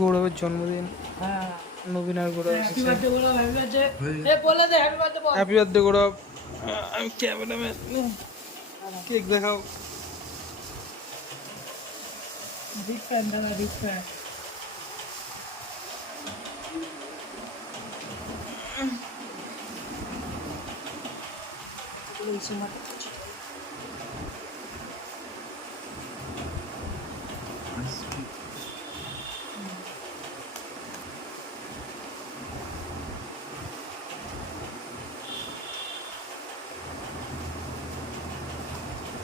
গৌরবের জন্মদিন। হ্যাঁ নবীন আর গৌরব হ্যাপি বার্থডে বলো, হ্যাপি বার্থডে এ বলে দে, হ্যাপি বার্থডে বল। হ্যাপি বার্থডে গৌরব। আমি ক্যামেরাম্যান, কেক দেখাও। বিগ ফ্যান দাদা, বিগ ফ্যান।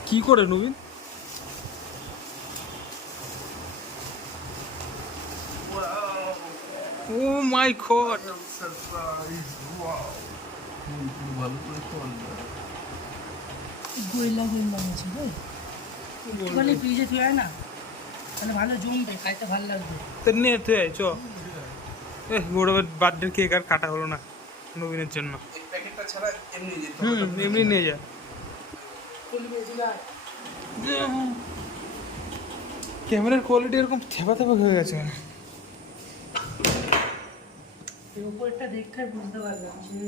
কি করে নবীন? ও মাই গড, সারপ্রাইজ! ওয়াও, ভালো করে ফল। গোয়েলা গোয়েলা আছে ভাই, মানে ফ্রিজে থুয়ে না, তাহলে ভালো জমবে, খাইতে ভালো লাগবে। তো নিয়ে তুই চ। গৌরবের বার্থডে কেক আর কাটা হলো না নবীনের জন্য। এই প্যাকেটটা ছাড়া এমনি যেতে এমনি নিয়ে যা। ক্যামেরার কোয়ালিটি এরকম থেপা থেপা হয়ে গেছে। এই উপরটা দেখে বুঝতে পারলাম যে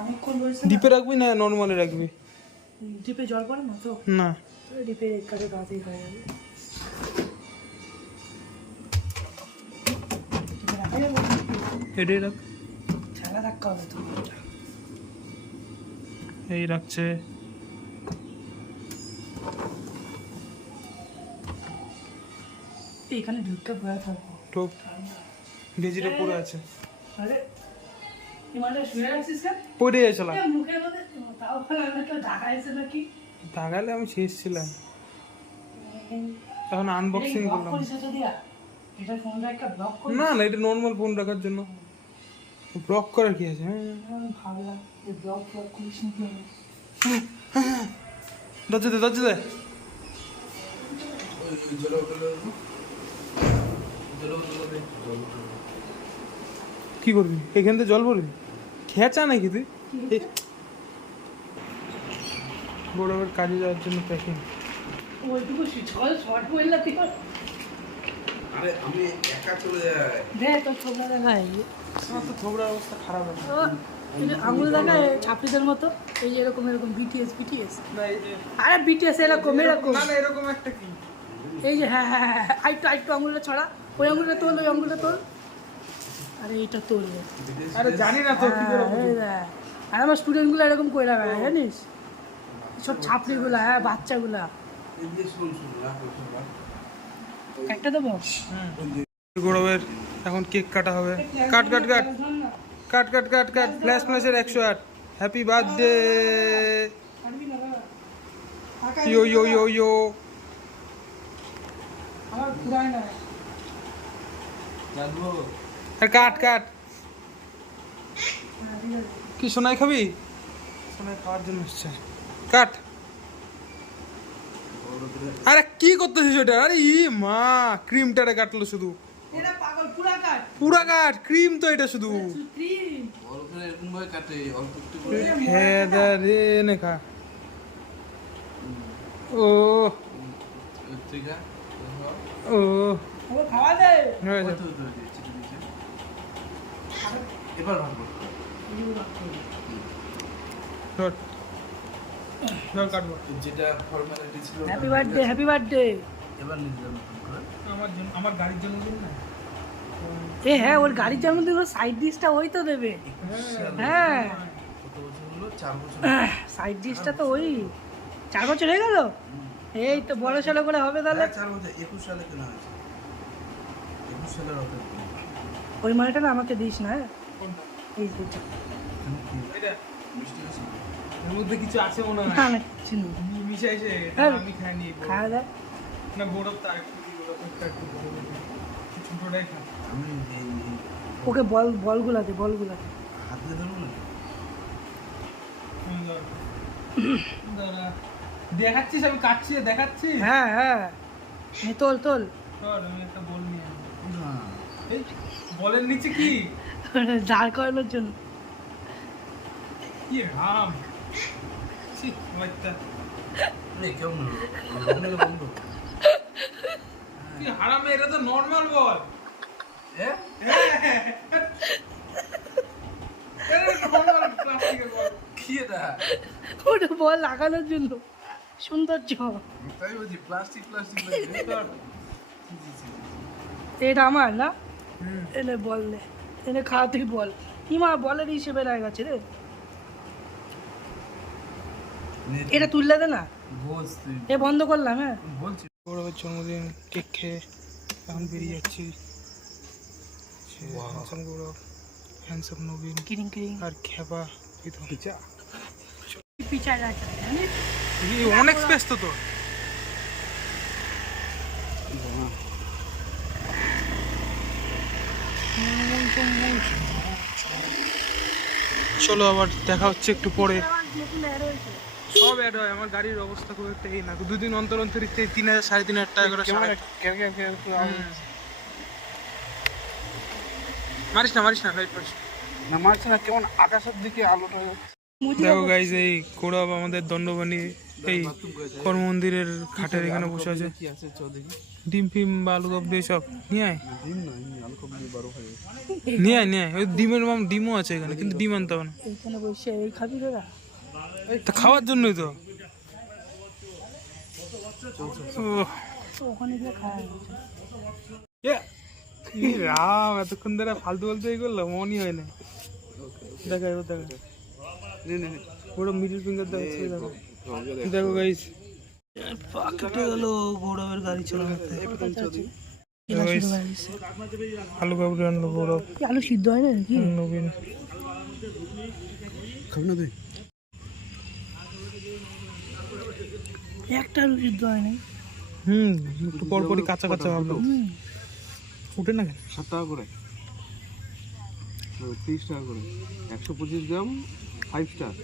অনেকক্ষণ রয়েছে। ডিপে রাখবি না নর্মালে রাখবি? ডিপে জল পড়ে না তো? না, ডিপে কাটে গাছেই হয়ে যাবে। এটাই রাখ। ঠেলা ধাক্কা হবে তো। এই রাখছে। এখানে ঢুকতে পড়ে থাকবো। টোপ ভেজিটা পড়ে আছে। আরে হিমালয় শুয়ে রাখছিস কেন? পড়ে গেছিলাম। মুখের মধ্যে তাও ভালো কেউ ঢাকাইছে নাকি? দাগালে আমি শেষ ছিলাম। এখন আনবক্সিং করলাম। এটা ফোনটা একটা ব্লক করে। না না, এটা নর্মাল ফোন রাখার জন্য। ব্লক করার কি আছে? আমি ভাবলাম যে ব্লক করিস না কেন? দরজা দে, দরজা দে। কি করবি? এখান থেকে জল ভরবি? খেঁচা নাকি তুই? গৌরবের কাজে যাওয়ার জন্য প্যাকিং। ওইটুকু ছল শর্ট বললা তুই। আরে আমি একা চলে যাই। দে তোর ছোবলা দেখাই। আমার তো থোবড়ার অবস্থা খারাপ আছে। আঙুল দেখায় ছাপড়িদের মতো। এই যে এরকম এরকম বিটিএস বিটিএস। না এই যে, আরে বিটিএস এরকম এরকম। না না এরকম একটা কি? এই যে হ্যাঁ হ্যাঁ হ্যাঁ, আইটু আইটু আঙুলটা ছড়া। ওই আঙুলটা তোল, ওই আঙুলটা তোল। আরে এইটা তোলবে। আরে জানি না তো কি করে বলবো। আর আমার স্টুডেন্টগুলো এরকম করে রাখা জানিস, সব ছাপড়িগুলা, হ্যাঁ বাচ্চাগুলা। একটা দেবো। গৌরবের এখন কেক কাটা হবে। Cut cut cut cut cut cut cut. Flash ফ্ল্যাশের 108। Happy birthday. Yo yo yo yo. আমার ঘুরায় না। আর কাট কাট। কি সোনাই খাবি? সোনাই খাওয়ার জন্য এসছে। কাট। আরে কি করতেছিস ওটা? আরে ই মা, ক্রিমটারে কাটলো শুধু। এটা পাগল পুরা কাট। পুরা কাট, ক্রিম তো এটা শুধু। ক্রিম। এরকম ভাবে কাটে, অল্প একটু করে। হ্যাঁ রে নে খা। ও ঠিক আছে। ও ও খাওয়া দে। হয়ে যাবে। এবার ভালো করে। ধর ধর কাটবো। যেটা ফর্মালিটি ছিল হ্যাপি বার্থডে, হ্যাপি বার্থডে। এবার নিজের মতন করে। আমার জন্য, আমার গাড়ির জন্য দিন না। এ হ্যাঁ, ওর গাড়ির জন্মদিন, ওর সাইড ডিশটা ওই তো দেবে। হ্যাঁ কত বছর হলো? 4 বছর। সাইড ডিশটা তো ওই 4 বছর হয়ে গেল। এই তো বড় সড়ো করে হবে তাহলে। 4 বছর। 21 সালে কেনা হয়েছে। 21 সালের অফার। ওই মালটা না আমাকে দিস না। এই যেটা এটা মিষ্টি আছে? এর মধ্যে কিছু আছে মনে হয়। না না কিছু নেই। মিশাইছে, হ্যাঁ। আমি খাইনি। খাওয়া দাওয়া না গৌরব তো একটু দিই, গৌরব একটু বড় দিই। ছোটটাই খা। আমি ওকে বলগুলা দে, বলগুলা দে। হাত দিয়ে ধরবো না? দাঁড়া, দেখাচ্ছিস? আমি কাটছি, দেখাচ্ছি। হ্যাঁ হ্যাঁ তোল তোল। ধর, আমি একটা বল নিয়ে আসবো। না। এই বলের নিচে কি? দাঁড় করানোর জন্য। কি হাম! ছি, বাচ্চা। কেমন হলো? বন্ধ। কি হারামে, এটা তো নর্মাল বল। কি এটা? ওটা বল লাগানোর জন্য সৌন্দর্য। তাই বলছি প্লাস্টিক প্লাস্টিক এটা আমার না, এনে বল নে, এনে খাওয়া তুই বল। ইমা বলের হিসেবে রায় গেছে রে, এটা তুললে দে না, বস তুই এ বন্ধ করলাম। হ্যাঁ বলছি গৌরবের জন্মদিন, কেক খেয়ে এখন বেরিয়ে যাচ্ছি। হ্যান্ডসাম গৌরব, হ্যান্ডসাম নবীন কিরিং কিরিং আর খেপা প্রীতম। পিছায় যাচ্ছে জানিস? অনেক স্পেস তো তোর। চলো আবার দেখা হচ্ছে একটু পরে। নতুন অ্যাড হয়েছে। সব অ্যাড হয়, আমার গাড়ির অবস্থা খুব একটা এই না, দুদিন অন্তর অন্তর 3,000 3,500 টাকা করে মারিস না লাইট মারিস না মারছে না, কেমন আকাশের দিকে আলোটা দেখো গাইজ, এই গৌরব আমাদের দণ্ডবাণী এই কর্ম মন্দিরের খাটের এখানে বসে আছে। কি আছে চ দেখি। ডিম ফিম বা আলু কপ দিয়ে সব নিয়ে আয়, ডিম না, এমনি আলু কম দিয়ে 12 হয়ে গেছে। নিয়ে আয় ওই ডিমের ডিমও আছে এখানে, কিন্তু ডিম আনতে হবে না, এইখানে বসে এই খাবি তোরা? তা খাওয়ার জন্যই তো। ওহ, তো ওখানে গিয়ে খাওয়া কি রাম, এতক্ষণ ধরে ফালতু ফালতু এই করলো, মনই হয় না। দেখা পুরো মিডিল ফিঙ্গার দেখাচ্ছে, দেখো দেখো গাইস, কেটে গেল গৌরবের গাড়ি চালাতে। আলু কাবড়ি আনলো গৌরব, আলু সিদ্ধ হয় না নাকি? নবীন খাবি না তুই? একটা আলু সিদ্ধ হয় নাই। একটু পরপরই কাঁচা কাঁচা ভাবলো, উঠে না কেন? 7 টাকা করে, 30 টাকা করে, 125 গ্রাম 5 স্টার।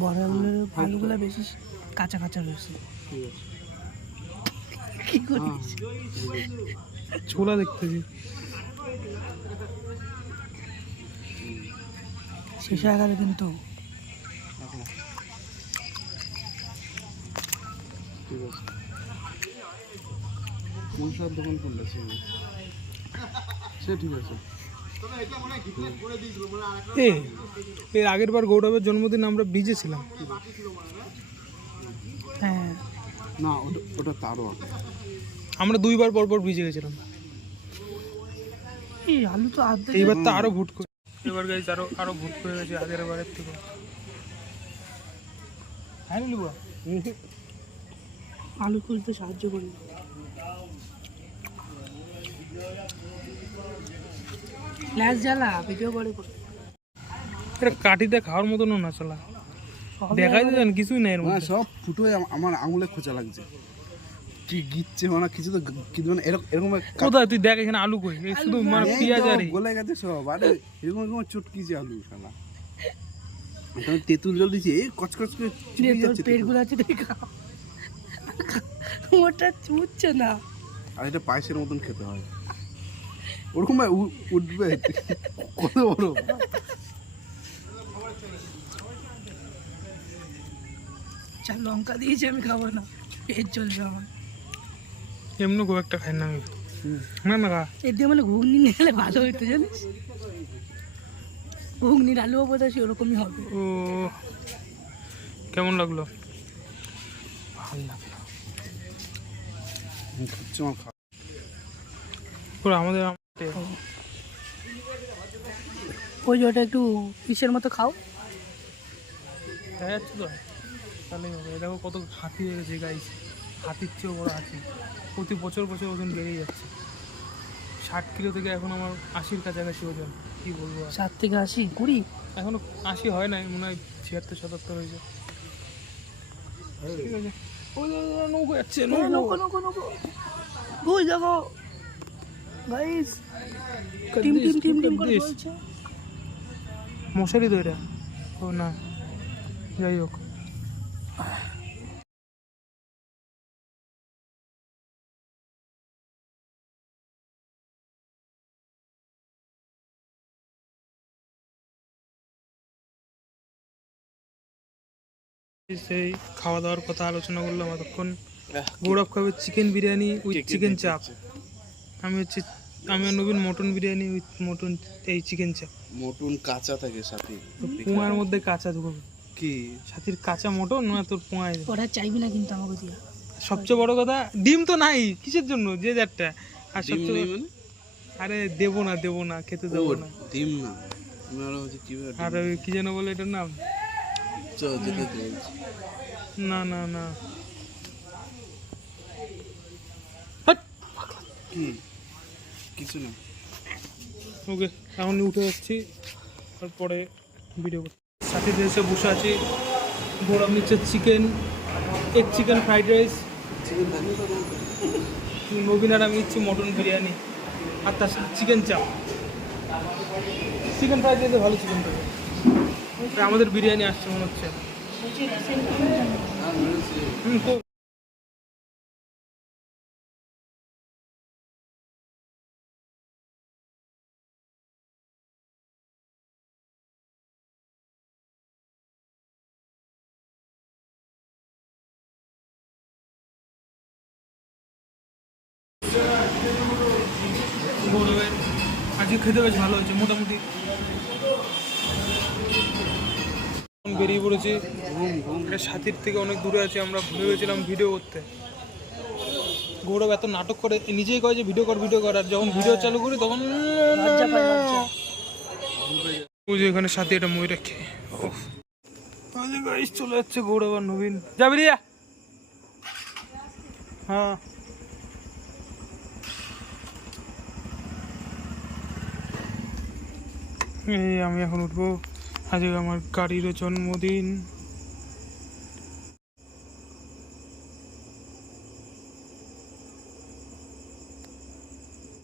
বড় আলুর আলুগুলো বেশি কাঁচা কাঁচা রয়েছে। ঠিক আছে, কি করিস? ছোলা দেখতেছি। শেষ হয়ে গেল কিন্তু। ঠিক আছে। মশলার দোকান করলে সে ঠিক আছে। এর আগের বার গৌরবের জন্মদিন আমরা ব্রিজে ছিলাম। হ্যাঁ না ওটা ওটা তারও আগে। আমরা 2 বার পর ব্রিজে গেছিলাম। এই আলু তো আর্ধেক। এইবার তো আরো ভুট করে, এবার গাইজ আরো ভুট করে গেছে আগের বারের থেকে। হ্যাঁ লিবো, আলু খুলতে সাহায্য করি। গ্লাস জ্বালা ভিডিও করে করে। এটা কাঠিতে খাওয়ার মতনও না চলা, দেখাই দেন কিছুই নেই এর মানে মধ্যে। সব ফুটো হয়ে আমার আঙুলে খোঁচা লাগছে, কি গিচ্ছে মানে কিছু তো কিন্তু মানে এরকম এরকম কোথায় তুই দেখ, এখানে আলু কই, এই শুধু মানে পেঁয়াজ আর এই। গলে গেছে সব। আরে এরকম এরকম চটকিছে আলু শালা। আমি তেঁতুল জল দিছি, এই কচকচ করে চিপে তোর যাচ্ছে পেট তেঁতুল। গুলো আছে দেখা, ওটা চুচ্ছে না। আর এটা পায়েসের মতন খেতে হয়, ওরকম ভাই উঠবে কত বড়। চার লঙ্কা দিয়েছি, আমি খাবো না, পেট চলবে আমার। এমনি খুব একটা খাই না আমি, না খা। এর দিয়ে মানে ঘুগনি নিয়ে গেলে ভালো হইতো জানিস, ঘুগনির আলুও বোধ হয় ওরকমই হবে। ও কেমন লাগলো? ভালো লাগলো। খাচ্ছে আমার খা। পুরো আমাদের ওই যে ওটা একটু পিসের মতো খাও। দেখা যাচ্ছে তো, তাহলে হবে। দেখো কত হাতি হয়ে গেছে গাইস, হাতির চেয়েও বড় হাতি। প্রতি বছর ওজন বেড়েই যাচ্ছে। 60 কিলো থেকে এখন আমার 80-র কাছাকাছি ওজন। কি বলবো আর, 7 থেকে 80 20 এখনো 80 হয় নাই, মনে হয় 76-77 হয়েছে। ঠিক আছে, ওই নৌকো যাচ্ছে, নৌকো। ওই দেখো guys, team team team team করে চলছে। মশারি তো এটা, ও না, যাই হোক। সেই খাওয়া দাওয়ার কথা আলোচনা করলাম এতক্ষণ। গৌরব খাবে চিকেন বিরিয়ানি উইথ চিকেন চাপ, আমি আর নবীন মটন বিরিয়ানি উইথ মটন এই চিকেন চাপ। মটন কাঁচা থাকে সাথে। পোঙার মধ্যে কাঁচা ঢুকবে। কি সাথীর কাঁচা মটন না তোর পোঙায়? ওরা চাইবি না কিন্তু আমাকে দিয়া। সবচেয়ে বড় কথা ডিম তো নাই, কিসের জন্য যে যারটা। আর ডিম সবচেয়ে নেই মানে? আরে দেবো না খেতে দেবো না। ডিম না, আমি আরো হচ্ছে কিভাবে আর ওই কি যেন বলে এটার নাম? যেতে বলছি। না না না হাট! কি কিছু না। ওকে এখন উঠে যাচ্ছি, তারপরে ভিডিও করছি। সাথীতে এসে বসে আছি, গৌরব নিচ্ছে chicken, egg chicken fried rice, Nabin আর আমি নিচ্ছি মটন বিরিয়ানি আর তার সাথে চিকেন চাপ। চিকেন ফ্রাইড রাইসে ভালো চিকেন পাবে। আমাদের বিরিয়ানি আসছে মনে হচ্ছে। তো গৌরবের আজকে খেতে বেশ ভালো হয়েছে মোটামুটি। বেরিয়ে পড়েছি, এটা সাথীর থেকে অনেক দূরে আছে। আমরা ভেবেছিলাম ভিডিও করতে, গৌরব এত নাটক করে, নিজেই কয় যে ভিডিও কর, আর যখন ভিডিও চালু করি তখন ওই যে এখানে সাথে এটা মই রাখে। গাড়ি চলে যাচ্ছে গৌরব আর নবীন। যাবি রিয়া? হ্যাঁ এই আমি এখন উঠবো। আজকে আমার গাড়িরও জন্মদিন।